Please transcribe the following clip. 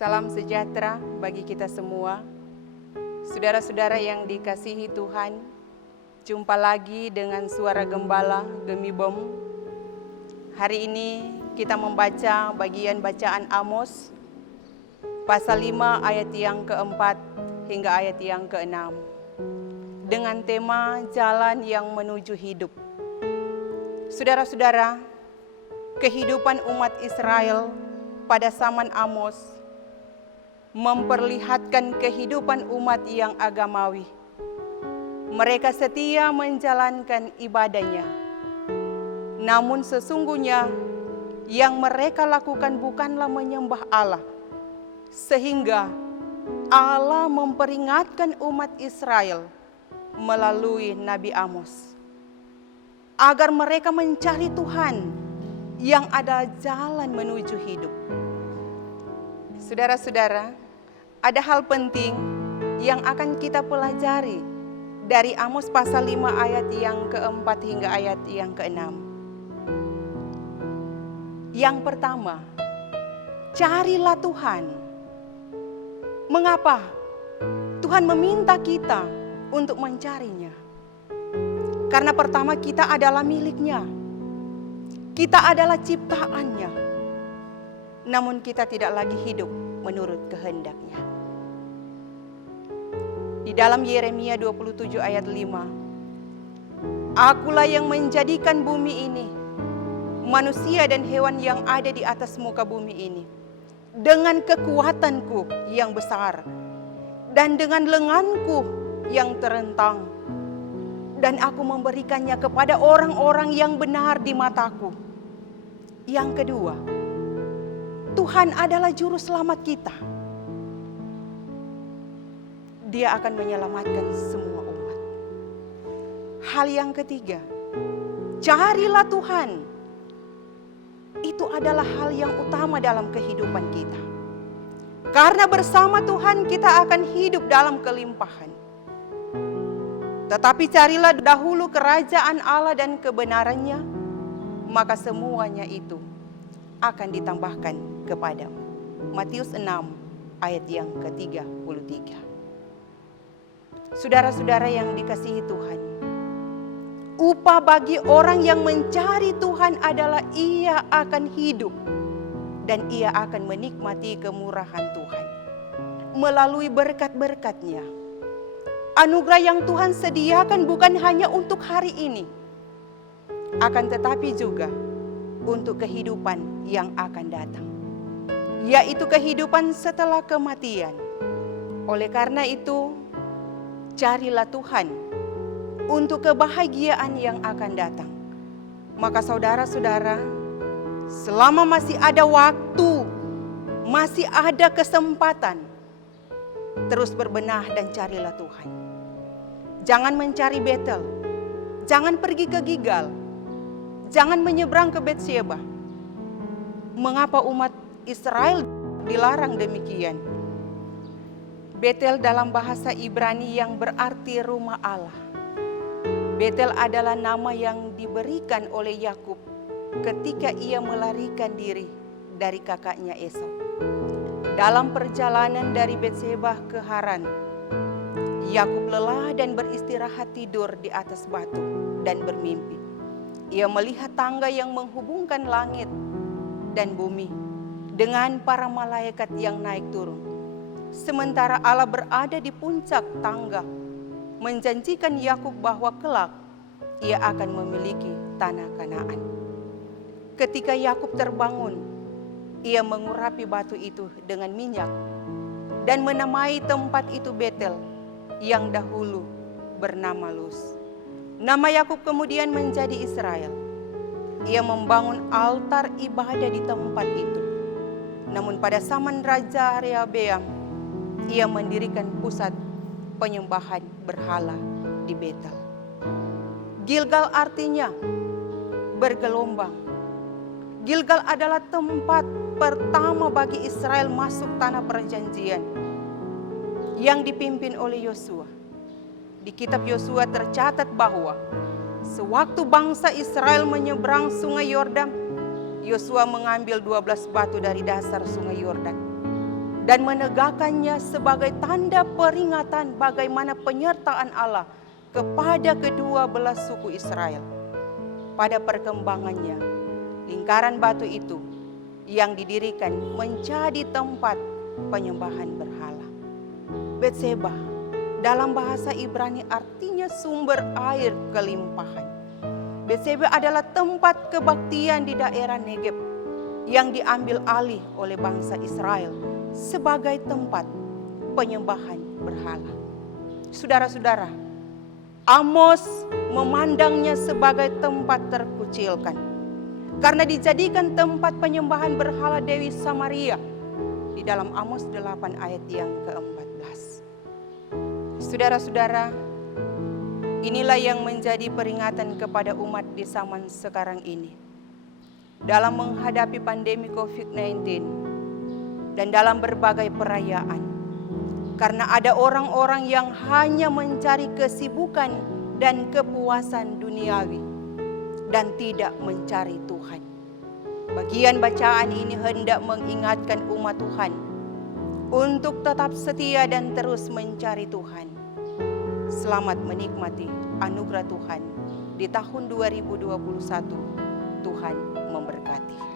Salam sejahtera bagi kita semua. Saudara-saudara yang dikasihi Tuhan, jumpa lagi dengan suara gembala Gemi Bom. Hari ini kita membaca bagian bacaan Amos, pasal 5 ayat yang keempat hingga ayat yang keenam, dengan tema jalan yang menuju hidup. Saudara-saudara, kehidupan umat Israel pada zaman Amos memperlihatkan kehidupan umat yang agamawi. Mereka setia menjalankan ibadahnya. Namun sesungguhnya yang mereka lakukan bukanlah menyembah Allah. Sehingga Allah memperingatkan umat Israel melalui Nabi Amos agar mereka mencari Tuhan yang adalah jalan menuju hidup. Saudara-saudara, ada hal penting yang akan kita pelajari dari Amos pasal 5 ayat yang keempat hingga ayat yang keenam. Yang pertama, carilah Tuhan. Mengapa Tuhan meminta kita untuk mencarinya? Karena pertama, kita adalah miliknya. Kita adalah ciptaannya. Namun kita tidak lagi hidup menurut kehendaknya. Di dalam Yeremia 27 ayat 5, Akulah yang menjadikan bumi ini, manusia dan hewan yang ada di atas muka bumi ini, dengan kekuatanku yang besar, dan dengan lenganku yang terentang. Dan aku memberikannya kepada orang-orang yang benar di mataku. Yang kedua, Tuhan adalah juru selamat kita. Dia akan menyelamatkan semua umat. Hal yang ketiga, carilah Tuhan. Itu adalah hal yang utama dalam kehidupan kita. Karena bersama Tuhan kita akan hidup dalam kelimpahan. Tetapi carilah dahulu kerajaan Allah dan kebenarannya, maka semuanya itu akan ditambahkan kepadamu. Matius 6 ayat yang ke-33. Saudara-saudara yang dikasihi Tuhan, upah bagi orang yang mencari Tuhan adalah ia akan hidup dan ia akan menikmati kemurahan Tuhan melalui berkat-berkat-Nya. Anugerah yang Tuhan sediakan bukan hanya untuk hari ini, akan tetapi juga untuk kehidupan yang akan datang, yaitu kehidupan setelah kematian. Oleh karena itu, carilah Tuhan untuk kebahagiaan yang akan datang. Maka saudara-saudara, selama masih ada waktu, masih ada kesempatan, terus berbenah dan carilah Tuhan. Jangan mencari Betel, jangan pergi ke Gilgal, jangan menyeberang ke Betsheba. Mengapa umat Israel dilarang demikian? Betel dalam bahasa Ibrani yang berarti rumah Allah. Betel adalah nama yang diberikan oleh Yakub ketika ia melarikan diri dari kakaknya Esau. Dalam perjalanan dari Betsheba ke Haran, Yakub lelah dan beristirahat tidur di atas batu dan bermimpi. Ia melihat tangga yang menghubungkan langit dan bumi dengan para malaikat yang naik turun. Sementara Allah berada di puncak tangga, menjanjikan Yakub bahwa kelak ia akan memiliki tanah Kanaan. Ketika Yakub terbangun, ia mengurapi batu itu dengan minyak dan menamai tempat itu Betel yang dahulu bernama Luz. Nama Yakub kemudian menjadi Israel. Ia membangun altar ibadah di tempat itu. Namun pada zaman Raja Rehabeam, ia mendirikan pusat penyembahan berhala di Betel. Gilgal artinya bergelombang. Gilgal adalah tempat pertama bagi Israel masuk tanah perjanjian yang dipimpin oleh Yosua. Di kitab Yosua tercatat bahwa sewaktu bangsa Israel menyeberang sungai Yordan, Yosua mengambil 12 batu dari dasar sungai Yordan dan menegakkannya sebagai tanda peringatan bagaimana penyertaan Allah kepada kedua belah suku Israel. Pada perkembangannya, lingkaran batu itu yang didirikan menjadi tempat penyembahan berhala. Betseba dalam bahasa Ibrani artinya sumber air kelimpahan. Betseba adalah tempat kebaktian di daerah Negeb yang diambil alih oleh bangsa Israel sebagai tempat penyembahan berhala. Saudara-saudara, Amos memandangnya sebagai tempat terkucilkan karena dijadikan tempat penyembahan berhala Dewi Samaria di dalam Amos 8 ayat yang ke-14. Saudara-saudara, inilah yang menjadi peringatan kepada umat di zaman sekarang ini dalam menghadapi pandemi COVID-19 dan dalam berbagai perayaan. Karena ada orang-orang yang hanya mencari kesibukan dan kepuasan duniawi dan tidak mencari Tuhan. Bagian bacaan ini hendak mengingatkan umat Tuhan untuk tetap setia dan terus mencari Tuhan. Selamat menikmati anugerah Tuhan di tahun 2021. Tuhan memberkati.